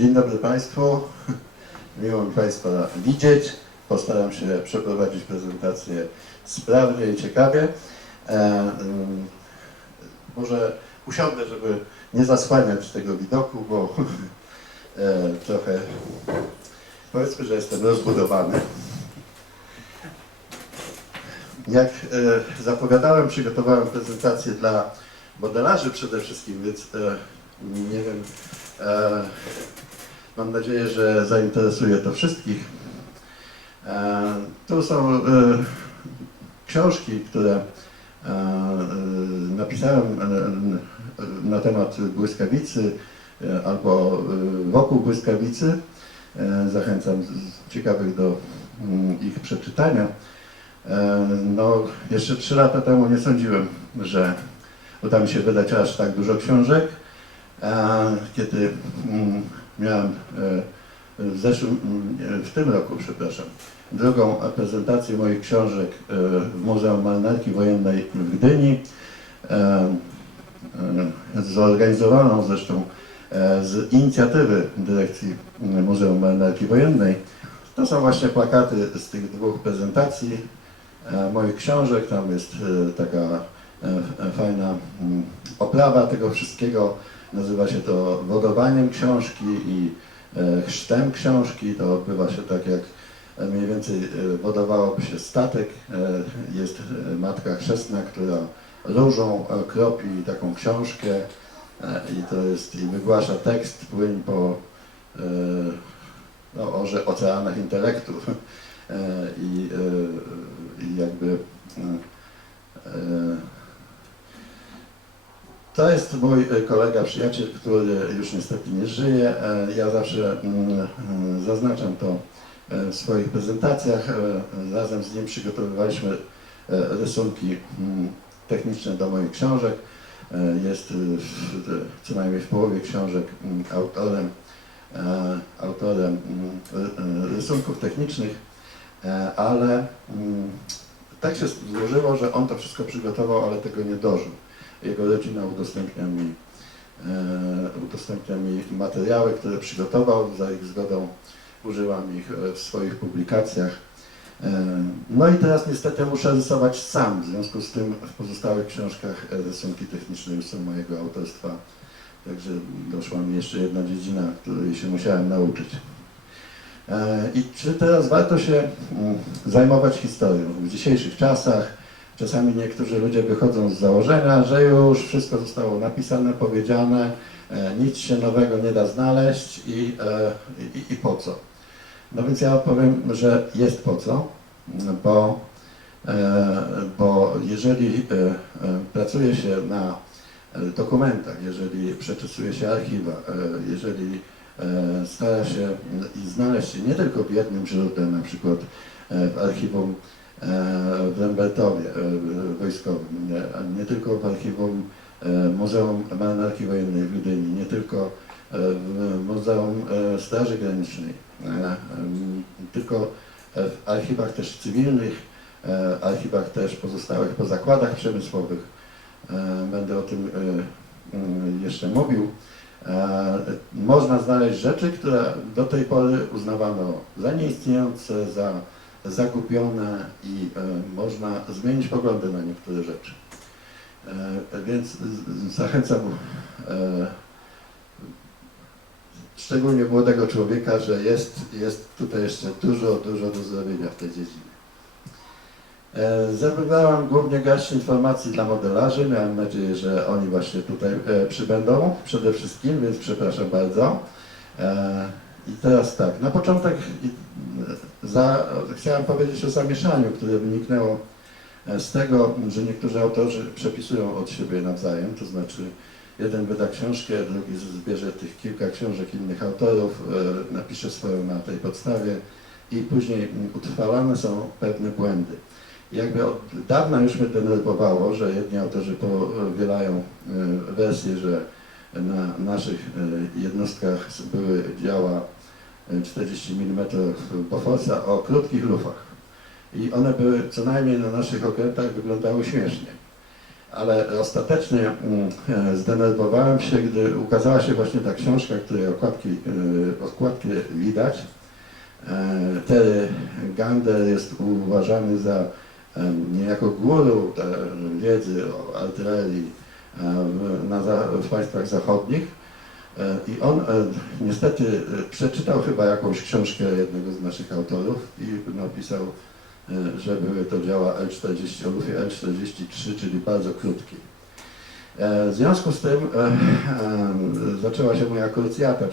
Dzień dobry Państwu. Miło mi Państwa widzieć. Postaram się przeprowadzić prezentację sprawnie i ciekawie. Może usiądę, żeby nie zasłaniać tego widoku, bo trochę, powiedzmy, że jestem rozbudowany. Jak zapowiadałem, przygotowałem prezentację dla modelarzy przede wszystkim, więc nie wiem, mam nadzieję, że zainteresuje to wszystkich. Tu są książki, które napisałem na temat błyskawicy albo wokół błyskawicy. Zachęcam ciekawych do ich przeczytania. No, jeszcze 3 lata temu nie sądziłem, że uda mi się wydać aż tak dużo książek. Kiedy miałem w tym roku, przepraszam, drugą prezentację moich książek w Muzeum Marynarki Wojennej w Gdyni, zorganizowaną zresztą z inicjatywy dyrekcji Muzeum Marynarki Wojennej. To są właśnie plakaty z tych 2 prezentacji moich książek. Tam jest taka fajna oprawa tego wszystkiego. Nazywa się to wodowaniem książki i chrztem książki. To odbywa się tak, jak mniej więcej wodowałoby się statek. Jest matka chrzestna, która różą kropi taką książkę i to jest, i wygłasza tekst: płyń po oceanach intelektu. I jakby to jest mój kolega, przyjaciel, który już niestety nie żyje. Ja zawsze zaznaczam to w swoich prezentacjach. Razem z nim przygotowywaliśmy rysunki techniczne do moich książek. Jest co najmniej w połowie książek autorem rysunków technicznych, ale tak się złożyło, że on to wszystko przygotował, ale tego nie dożył. Jego rodzina udostępnia mi materiały, które przygotował. Za ich zgodą użyłam ich w swoich publikacjach. No i teraz niestety muszę rysować sam, w związku z tym w pozostałych książkach rysunki techniczne już są mojego autorstwa. Także doszła mi jeszcze jedna dziedzina, której się musiałem nauczyć. I czy teraz warto się zajmować historią? W dzisiejszych czasach czasami niektórzy ludzie wychodzą z założenia, że już wszystko zostało napisane, powiedziane, nic się nowego nie da znaleźć i po co? No więc ja odpowiem, że jest po co, bo jeżeli pracuje się na dokumentach, jeżeli przeczesuje się archiwa, jeżeli stara się znaleźć nie tylko w jednym źródle, na przykład w archiwum w Rembertowie wojskowym, nie tylko w archiwum Muzeum Marynarki Wojennej w Gdyni, nie tylko w Muzeum Straży Granicznej, tylko w archiwach też cywilnych, archiwach też pozostałych po zakładach przemysłowych. Będę o tym jeszcze mówił. Można znaleźć rzeczy, które do tej pory uznawano za nieistniejące, za zagubione i można zmienić poglądy na niektóre rzeczy. Więc zachęcam szczególnie młodego człowieka, że jest tutaj jeszcze dużo do zrobienia w tej dziedzinie. Zebrałem głównie garść informacji dla modelarzy. Miałem nadzieję, że oni właśnie tutaj przybędą przede wszystkim, więc przepraszam bardzo. I teraz tak, na początek chciałem powiedzieć o zamieszaniu, które wyniknęło z tego, że niektórzy autorzy przepisują od siebie nawzajem, to znaczy jeden wyda książkę, drugi zbierze tych kilka książek innych autorów, napisze swoją na tej podstawie i później utrwalane są pewne błędy. Jakby od dawna już mnie denerwowało, że jedni autorzy powielają wersję, że na naszych jednostkach były działa 40 mm Boforsa o krótkich lufach. I one były, co najmniej na naszych okrętach, wyglądały śmiesznie. Ale ostatecznie zdenerwowałem się, gdy ukazała się właśnie ta książka, której okładkę widać. Terry Gander jest uważany za niejako guru wiedzy o artylerii w państwach zachodnich. I on niestety przeczytał chyba jakąś książkę jednego z naszych autorów i napisał, że były to działa L-40 o lufie L-43, czyli bardzo krótkie. W związku z tym zaczęła się moja krucjata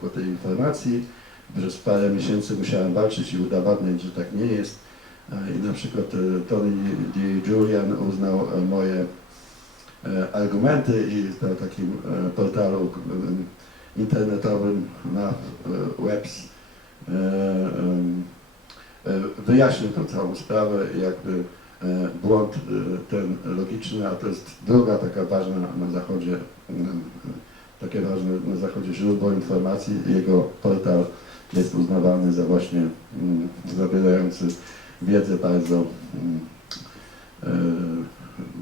po tej informacji. Przez parę miesięcy musiałem walczyć i udowadniać, że tak nie jest. I na przykład Tony D. Julian uznał moje argumenty i na takim portalu internetowym na Webs wyjaśnił tę całą sprawę, jakby błąd ten logiczny, a to jest druga taka ważna na Zachodzie, takie ważne na Zachodzie źródło informacji. Jego portal jest uznawany za właśnie zawierający wiedzę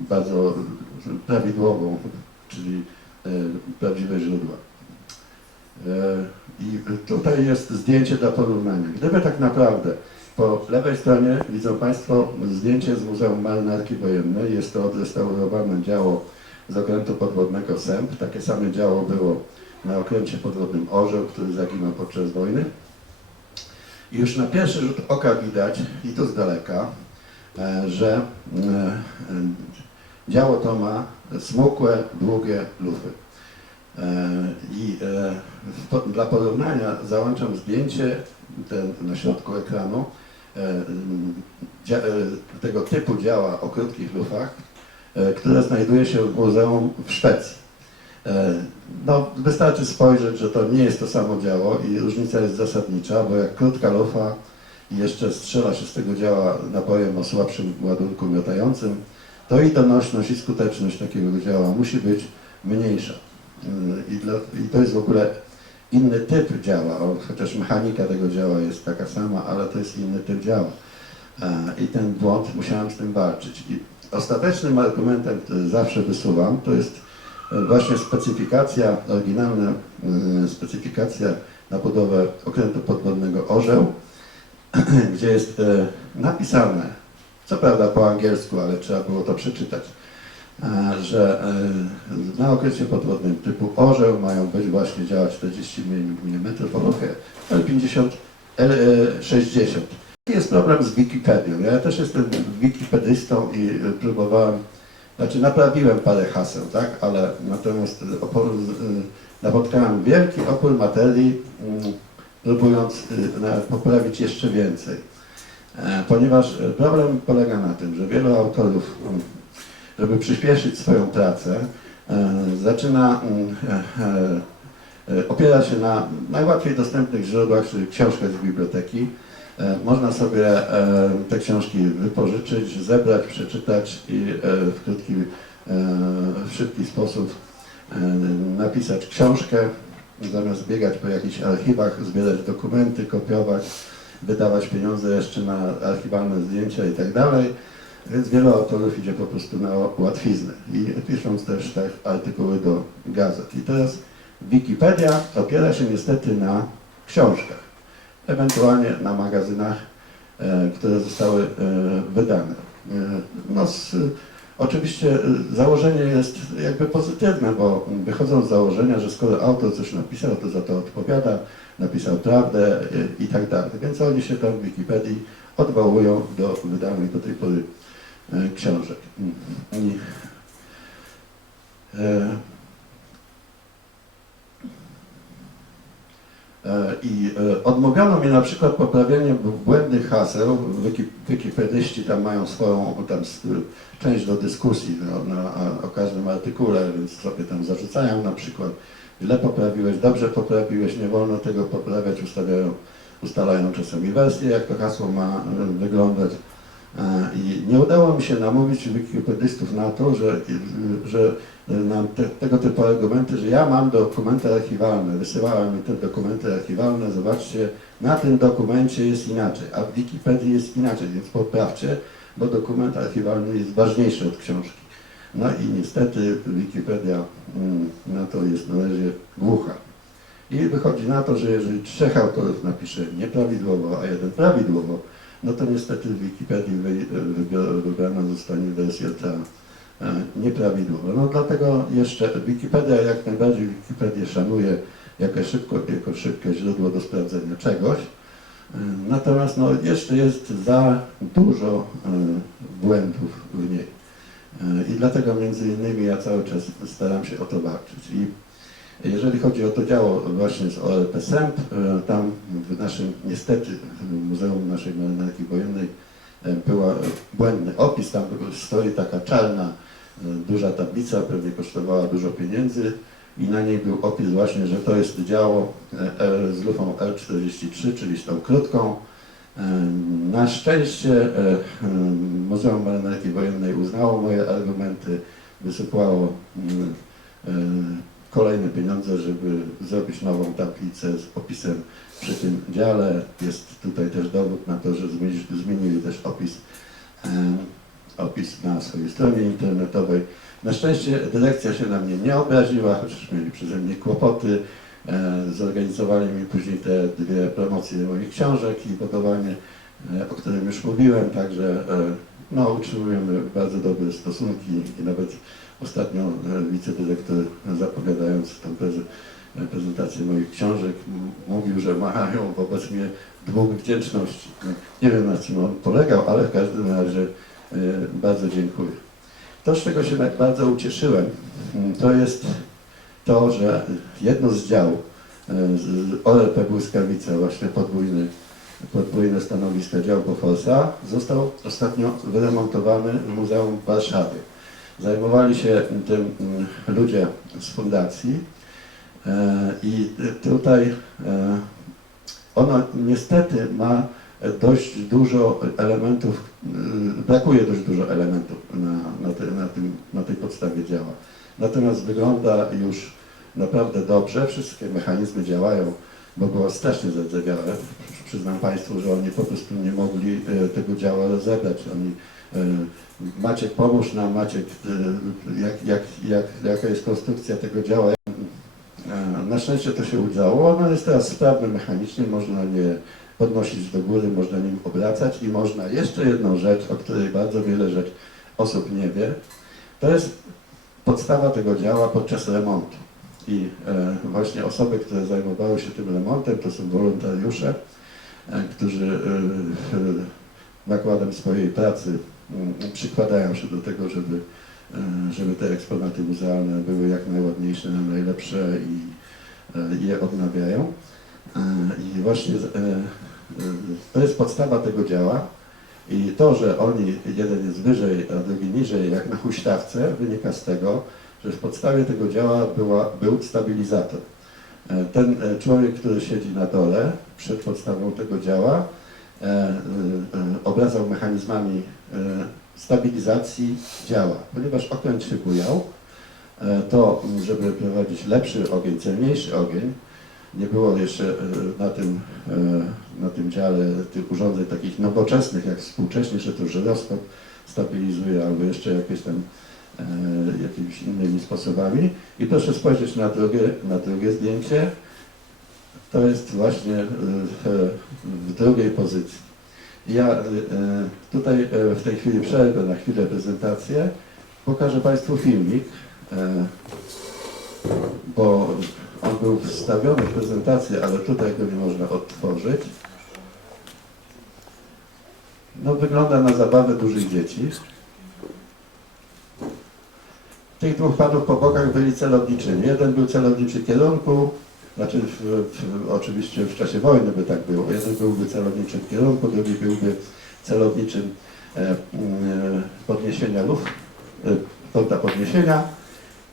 bardzo prawidłową, czyli prawdziwe źródła. I tutaj jest zdjęcie dla porównania. Gdyby tak naprawdę po lewej stronie widzą Państwo zdjęcie z Muzeum Marynarki Wojennej. Jest to odrestaurowane działo z okrętu podwodnego Sęp. Takie same działo było na okręcie podwodnym Orzeł, który zaginął podczas wojny. I już na pierwszy rzut oka widać, i to z daleka, że działo to ma smukłe, długie lufy. I dla porównania załączam zdjęcie na środku ekranu tego typu działa o krótkich lufach, które znajduje się w muzeum w Szwecji. No, wystarczy spojrzeć, że to nie jest to samo działo i różnica jest zasadnicza, bo jak krótka lufa i jeszcze strzela się z tego działa nabojem o słabszym ładunku miotającym, to i donośność, i skuteczność takiego działa musi być mniejsza. I to jest w ogóle inny typ działa, chociaż mechanika tego działa jest taka sama, ale to jest inny typ działa. I ten błąd, musiałem z tym walczyć. I ostatecznym argumentem, który zawsze wysuwam, to jest właśnie specyfikacja, oryginalna specyfikacja na budowę okrętu podwodnego Orzeł, gdzie jest napisane, co prawda po angielsku, ale trzeba było to przeczytać, że na okręcie podwodnym typu Orzeł mają być właśnie działa 40 mm o lufie L50, L60. Jest problem z Wikipedią. Ja też jestem wikipedystą i próbowałem, znaczy naprawiłem parę haseł, tak, ale natomiast napotkałem wielki opór materii, próbując poprawić jeszcze więcej. Ponieważ problem polega na tym, że wielu autorów, żeby przyspieszyć swoją pracę, zaczyna opierać się na najłatwiej dostępnych źródłach, czyli książkach z biblioteki. Można sobie te książki wypożyczyć, zebrać, przeczytać i w szybki sposób napisać książkę, zamiast biegać po jakichś archiwach, zbierać dokumenty, kopiować, wydawać pieniądze jeszcze na archiwalne zdjęcia i tak dalej. Więc wielu autorów idzie po prostu na łatwiznę i pisząc też tak artykuły do gazet. I teraz Wikipedia opiera się niestety na książkach, ewentualnie na magazynach, które zostały wydane. No, oczywiście założenie jest jakby pozytywne, bo wychodzą z założenia, że skoro autor coś napisał, to za to odpowiada, napisał prawdę i tak dalej. Więc oni się tam w Wikipedii odwołują do wydanych do tej pory książek. I odmówiono mi na przykład poprawienie błędnych haseł. Wikipedyści tam mają swoją część do dyskusji o każdym artykule, więc sobie tam zarzucają na przykład, źle poprawiłeś, dobrze poprawiłeś, nie wolno tego poprawiać, ustalają czasami wersję, jak to hasło ma wyglądać. I nie udało mi się namówić wikipedystów na to, że nam tego typu argumenty, że ja mam dokumenty archiwalne, wysyłałem mi te dokumenty archiwalne, zobaczcie, na tym dokumencie jest inaczej, a w Wikipedii jest inaczej, więc poprawcie, bo dokument archiwalny jest ważniejszy od książki. No i niestety Wikipedia na to jest na razie głucha. I wychodzi na to, że jeżeli 3 autorów napisze nieprawidłowo, a 1 prawidłowo, no to niestety w Wikipedii wybrana zostanie wersja ta nieprawidłowa. No dlatego jeszcze Wikipedia, jak najbardziej Wikipedię szanuje jako szybkie źródło do sprawdzenia czegoś. Natomiast no, jeszcze jest za dużo błędów w niej. I dlatego między innymi ja cały czas staram się o to walczyć. I jeżeli chodzi o to działo właśnie z ORP Sęp, tam w naszym, niestety, w Muzeum naszej Marynarki Wojennej był błędny opis, tam stoi taka czarna, duża tablica, pewnie kosztowała dużo pieniędzy i na niej był opis właśnie, że to jest działo z lufą R43, czyli z tą krótką. Na szczęście Muzeum Marynarki Wojennej uznało moje argumenty, wysypało kolejne pieniądze, żeby zrobić nową tablicę z opisem przy tym dziale. Jest tutaj też dowód na to, że zmienili też opis na swojej stronie internetowej. Na szczęście dyrekcja się na mnie nie obraziła, chociaż mieli przeze mnie kłopoty. Zorganizowali mi później te 2 promocje moich książek i podawanie, o którym już mówiłem, także no, utrzymujemy bardzo dobre stosunki i nawet ostatnio wicedyrektor, zapowiadając tę prezentację moich książek, mówił, że mają wobec mnie dług wdzięczności. Nie wiem, na czym on polegał, ale w każdym razie bardzo dziękuję. To, z czego się bardzo ucieszyłem, to jest to, że jedno z dział ORP Błyskawica, właśnie podwójne stanowiska dział Boforsa, został ostatnio wyremontowany w Muzeum w Warszawie. Zajmowali się tym ludzie z fundacji i tutaj ono niestety ma dość dużo elementów, brakuje dość dużo elementów na tej podstawie działa. Natomiast wygląda już naprawdę dobrze, wszystkie mechanizmy działają, bo było strasznie zardzewiałe. Przyznam Państwu, że oni po prostu nie mogli tego działa rozebrać. Oni, Maciek, pomóż nam, Maciek, jaka jest konstrukcja tego działa. Na szczęście to się udało, ono jest teraz sprawne mechanicznie, można je podnosić do góry, można nim obracać i można jeszcze jedną rzecz, o której bardzo wiele osób nie wie, to jest podstawa tego działa podczas remontu. I właśnie osoby, które zajmowały się tym remontem, to są wolontariusze, którzy nakładem swojej pracy przykładają się do tego, żeby te eksponaty muzealne były jak najładniejsze, najlepsze i je odnawiają. I właśnie to jest podstawa tego działa i to, że jeden jest wyżej, a drugi niżej, jak na huśtawce, wynika z tego, że w podstawie tego działa był stabilizator. Ten człowiek, który siedzi na dole, przed podstawą tego działa, obracał mechanizmami stabilizacji działa. Ponieważ okręt się bujał, to żeby prowadzić lepszy ogień, celniejszy ogień, nie było jeszcze na tym dziale tych urządzeń takich nowoczesnych, jak współcześnie, że to żyroskop stabilizuje, albo jeszcze jakieś tam jakimiś innymi sposobami. I proszę spojrzeć na drugie zdjęcie. To jest właśnie w drugiej pozycji. Ja tutaj w tej chwili przerwę na chwilę prezentację. Pokażę Państwu filmik, bo on był wstawiony w prezentację, ale tutaj go nie można odtworzyć. No, wygląda na zabawę dużych dzieci. Tych 2 panów po bokach byli celowniczymi. Jeden był celowniczy kierunku, znaczy oczywiście w czasie wojny by tak było. Jeden byłby celowniczym kierunku, drugi byłby celowniczym podniesienia luf, kąta podniesienia,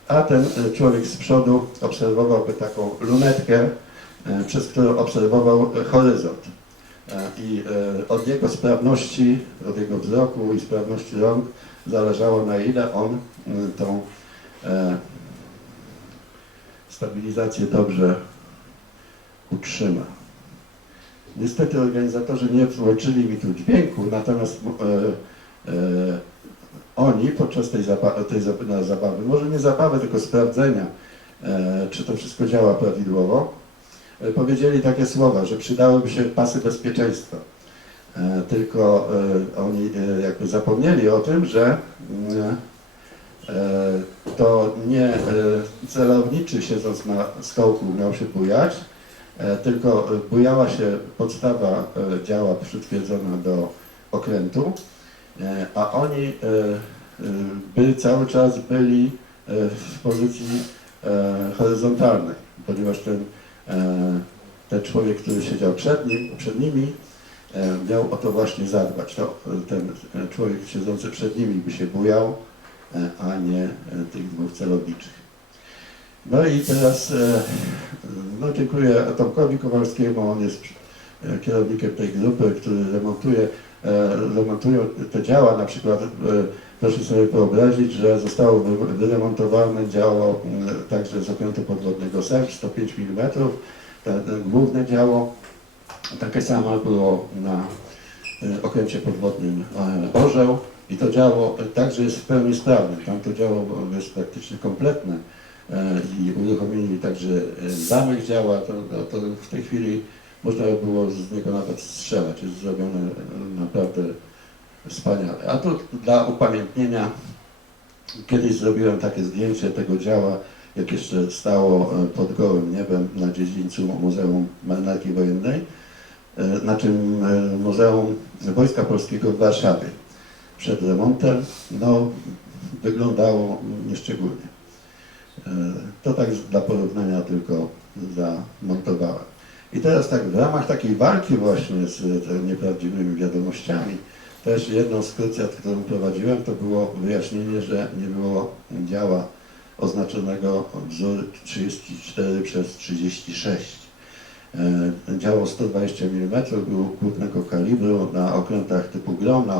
a ten człowiek z przodu obserwowałby taką lunetkę, przez którą obserwował horyzont. I od jego sprawności, od jego wzroku i sprawności rąk zależało, na ile on tą stabilizację dobrze utrzyma. Niestety organizatorzy nie włączyli mi tu dźwięku, natomiast oni podczas tej zabawy, może nie zabawy, tylko sprawdzenia, czy to wszystko działa prawidłowo, powiedzieli takie słowa, że przydałyby się pasy bezpieczeństwa. Tylko oni jakby zapomnieli o tym, że to nie celowniczy siedząc na stołku miał się bujać, tylko bujała się podstawa działa przytwierdzona do okrętu, a oni cały czas byli w pozycji horyzontalnej, ponieważ ten człowiek, który siedział przed nimi, miał o to właśnie zadbać. Ten człowiek siedzący przed nimi by się bujał, a nie tych dwóch celowniczych. No i teraz no dziękuję Tomkowi Kowalskiemu, on jest kierownikiem tej grupy, który remontuje te działa. Na przykład proszę sobie wyobrazić, że zostało wyremontowane działo także z okrętu podwodnego SERP 105 mm, główne działo. Takie samo było na okręcie podwodnym Orzeł i to działo także jest w pełni sprawne. Tam to działo jest praktycznie kompletne i uruchomili także zamek działa, to w tej chwili można by było z niego nawet strzelać, jest zrobione naprawdę wspaniale. A tu dla upamiętnienia kiedyś zrobiłem takie zdjęcie tego działa, jak jeszcze stało pod gołym niebem na dziedzińcu Muzeum Marynarki Wojennej, znaczy Muzeum Wojska Polskiego w Warszawie. Przed remontem, no, wyglądało nieszczególnie. To tak dla porównania tylko zamontowałem. I teraz tak w ramach takiej walki właśnie z nieprawdziwymi wiadomościami, też jedną z krucjat, którą prowadziłem, to było wyjaśnienie, że nie było działa oznaczonego wzór 34/36. Działo 120 mm, było krupnego kalibru na okrętach typu Grom, na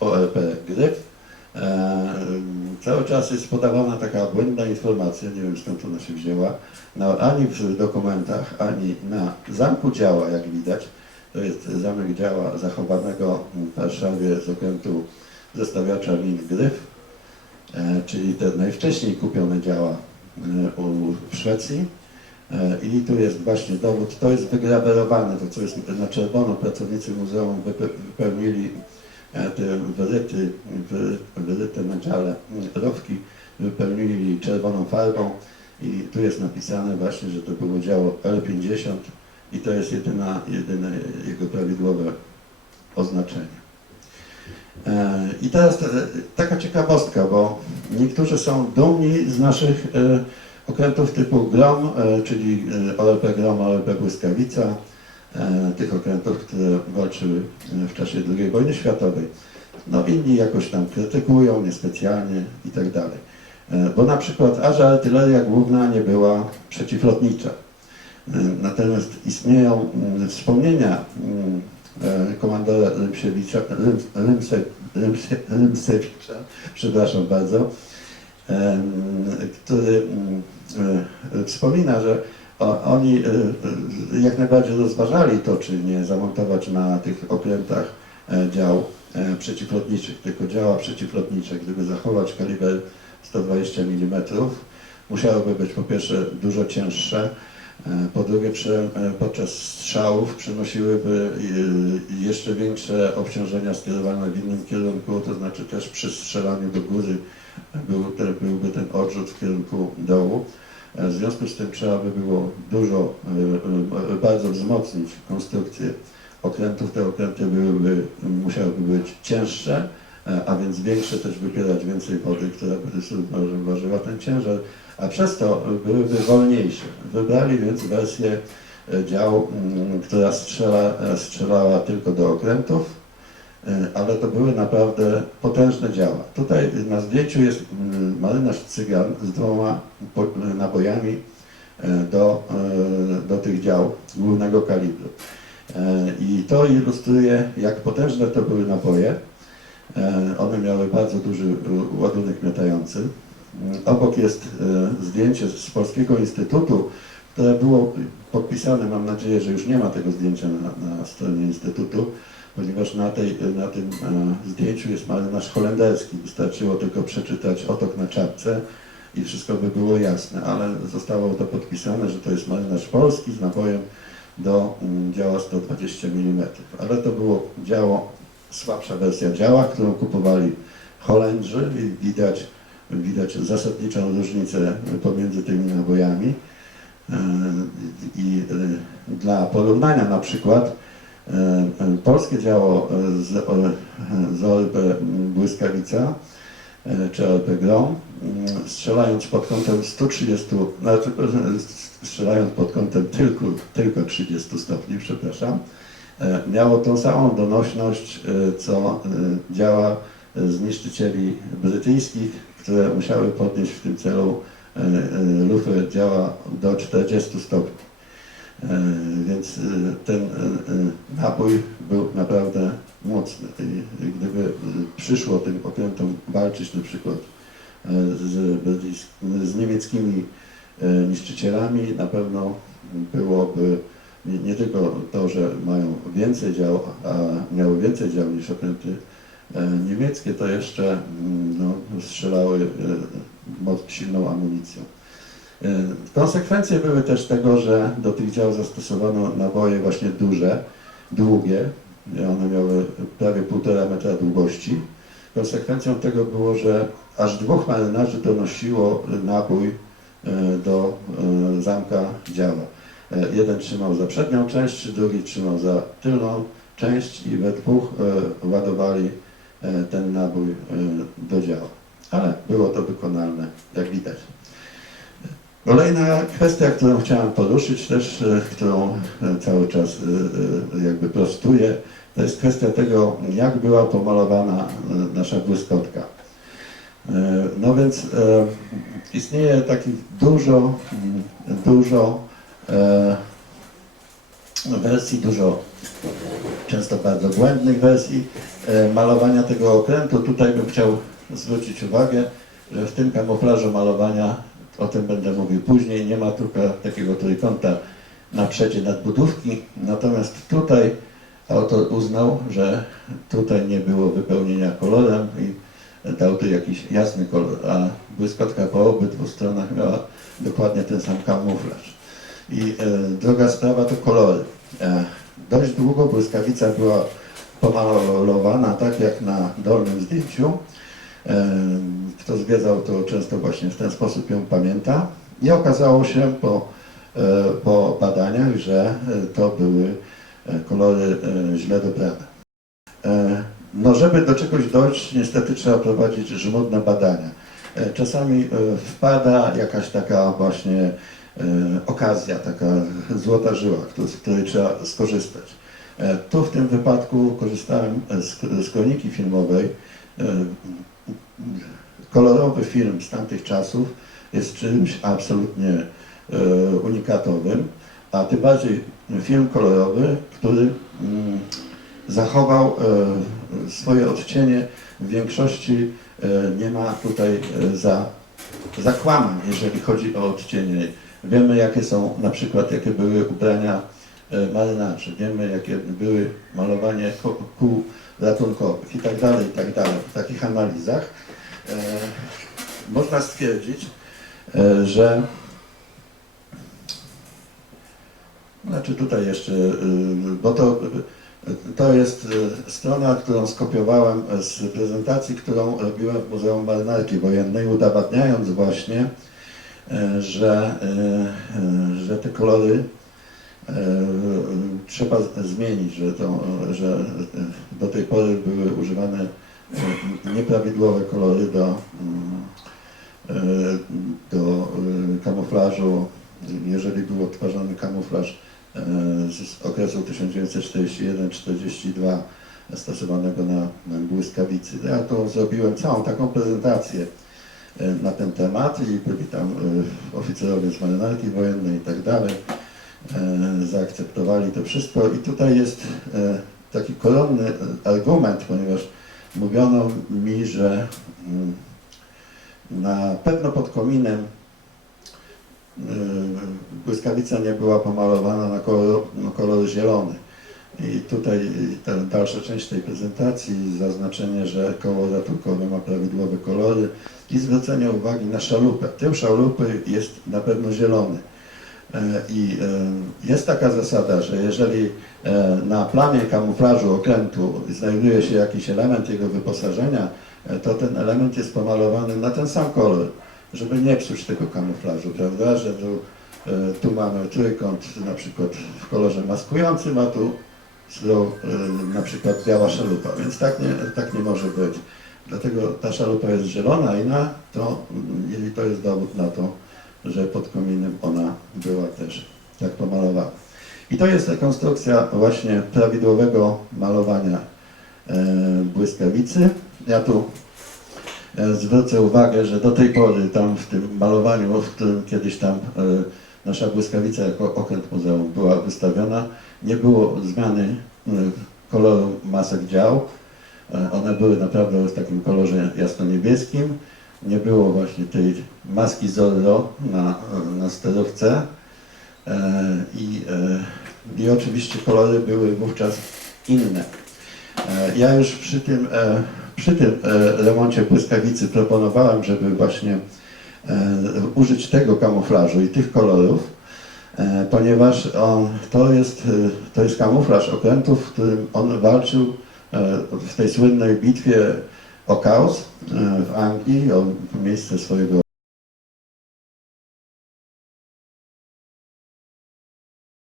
ORP Gryf. Cały czas jest podawana taka błędna informacja, nie wiem skąd ona się wzięła, ani w dokumentach, ani na zamku działa, jak widać. To jest zamek działa zachowanego w Warszawie z okrętu zestawiacza lin Gryf, czyli te najwcześniej kupione działa w Szwecji. I tu jest właśnie dowód, to jest wygrawerowane, to co jest na czerwono, pracownicy muzeum wypełnili te wyryte na dziale rowki, wypełnili czerwoną farbą i tu jest napisane właśnie, że to było działo L50 i to jest jedyne jego prawidłowe oznaczenie. I teraz taka ciekawostka, bo niektórzy są dumni z naszych okrętów typu Grom, czyli ORP Grom, ORP Błyskawica, tych okrętów, które walczyły w czasie II wojny światowej. No inni jakoś tam krytykują, niespecjalnie i tak dalej. Bo na przykład aż artyleria główna nie była przeciwlotnicza. Natomiast istnieją wspomnienia komandora Rymsewicza, przepraszam bardzo, który wspomina, że oni jak najbardziej rozważali to, czy nie zamontować na tych okrętach dział przeciwlotniczych, tylko działa przeciwlotnicze, gdyby zachować kaliber 120 mm, musiałyby być po pierwsze dużo cięższe, po drugie podczas strzałów przynosiłyby jeszcze większe obciążenia skierowane w innym kierunku, to znaczy też przy strzelaniu do góry byłby ten odrzut w kierunku dołu. W związku z tym trzeba by było bardzo wzmocnić konstrukcję okrętów. Te okręty musiałyby być cięższe, a więc większe, też wypierać więcej wody, która by zrównoważyła ten ciężar, a przez to byłyby wolniejsze. Wybrali więc wersję dział, która strzelała tylko do okrętów, ale to były naprawdę potężne działa. Tutaj na zdjęciu jest marynarz Cygan z 2 nabojami do tych dział głównego kalibru. I to ilustruje, jak potężne to były naboje. One miały bardzo duży ładunek miotający. Obok jest zdjęcie z Polskiego Instytutu, w które było podpisane, mam nadzieję, że już nie ma tego zdjęcia na stronie Instytutu, ponieważ na tym zdjęciu jest marynarz holenderski. Wystarczyło tylko przeczytać otok na czapce i wszystko by było jasne, ale zostało to podpisane, że to jest marynarz polski z nabojem do działa 120 mm. Ale to było działo, słabsza wersja działa, którą kupowali Holendrzy i widać zasadniczą różnicę pomiędzy tymi nabojami. I dla porównania na przykład polskie działo z ORP Błyskawica czy ORP Grom, strzelając pod kątem 130, znaczy strzelając pod kątem tylko 30 stopni, przepraszam, miało tą samą donośność co działa z niszczycieli brytyjskich, które musiały podnieść w tym celu lufę działa do 40 stopni. Więc ten nabój był naprawdę mocny. I gdyby przyszło tym okrętom walczyć na przykład z niemieckimi niszczycielami, na pewno byłoby nie tylko to, że mają więcej dział, a miały więcej dział niż okręty niemieckie, to jeszcze strzelały silną amunicją. Konsekwencje były też tego, że do tych dział zastosowano naboje właśnie duże, długie. One miały prawie 1,5 metra długości. Konsekwencją tego było, że aż 2 marynarzy donosiło nabój do zamka działa. Jeden trzymał za przednią część, drugi trzymał za tylną część i we dwóch ładowali ten nabój do działa. Ale było to wykonalne, jak widać. Kolejna kwestia, którą chciałem poruszyć też, którą cały czas jakby prostuję, to jest kwestia tego, jak była pomalowana nasza błyskotka. No więc istnieje takich dużo wersji, często bardzo błędnych wersji malowania tego okrętu. Tutaj bym chciał zwrócić uwagę, że w tym kamuflażu malowania, o tym będę mówił później, nie ma tylko takiego trójkąta na przedzie nadbudówki, natomiast tutaj autor uznał, że tutaj nie było wypełnienia kolorem i dał tu jakiś jasny kolor, a błyskotka po obydwu stronach miała dokładnie ten sam kamuflaż. I druga sprawa to kolory. Dość długo błyskawica była pomalowana tak jak na dolnym zdjęciu. Kto zwiedzał, to często właśnie w ten sposób ją pamięta. I okazało się po badaniach, że to były kolory źle dobrane. No, żeby do czegoś dojść, niestety trzeba prowadzić żmudne badania. Czasami wpada jakaś taka właśnie okazja, taka złota żyła, z której trzeba skorzystać. Tu w tym wypadku korzystałem z kroniki filmowej. Kolorowy film z tamtych czasów jest czymś absolutnie unikatowym, a tym bardziej film kolorowy, który zachował swoje odcienie. W większości nie ma tutaj zakłamań, jeżeli chodzi o odcienie. Wiemy, jakie są, na przykład, jakie były ubrania marynarzy, wiemy, jakie były malowanie kół ratunkowych i tak dalej, i tak dalej. W takich analizach można stwierdzić, że znaczy tutaj jeszcze, bo to jest strona, którą skopiowałem z prezentacji, którą robiłem w Muzeum Marynarki Wojennej, udowadniając właśnie, że te kolory trzeba zmienić, że do tej pory były używane nieprawidłowe kolory do kamuflażu, jeżeli był odtwarzany kamuflaż z okresu 1941-42 stosowanego na błyskawicy. Ja to zrobiłem całą taką prezentację na ten temat i byli tam oficerowie z marynarki wojennej i tak dalej. Zaakceptowali to wszystko i tutaj jest taki koronny argument, ponieważ mówiono mi, że na pewno pod kominem błyskawica nie była pomalowana na kolor zielony. I tutaj ta dalsza część tej prezentacji, zaznaczenie, że koło ratunkowe ma prawidłowe kolory i zwrócenie uwagi na szalupę. Tył szalupy jest na pewno zielony. I jest taka zasada, że jeżeli na plamie kamuflażu okrętu znajduje się jakiś element jego wyposażenia, to ten element jest pomalowany na ten sam kolor, żeby nie psuć tego kamuflażu, prawda? Że tu mamy trójkąt na przykład w kolorze maskującym, a tu na przykład biała szalupa, więc tak nie może być. Dlatego ta szalupa jest zielona i to jest dowód na to, że pod kominem ona była też tak pomalowana. I to jest rekonstrukcja właśnie prawidłowego malowania błyskawicy. Ja tu zwrócę uwagę, że do tej pory tam w tym malowaniu, w którym kiedyś tam nasza błyskawica jako okręt muzeum była wystawiona, nie było zmiany koloru masek dział. One były naprawdę w takim kolorze jasno-niebieskim. Nie było właśnie tej maski Zorro na sterowce i oczywiście kolory były wówczas inne. Ja już przy tym remoncie błyskawicy proponowałem, żeby właśnie użyć tego kamuflażu i tych kolorów, ponieważ to jest kamuflaż okrętów, w którym on walczył w tej słynnej bitwie o Chaos w Anglii, o miejsce swojego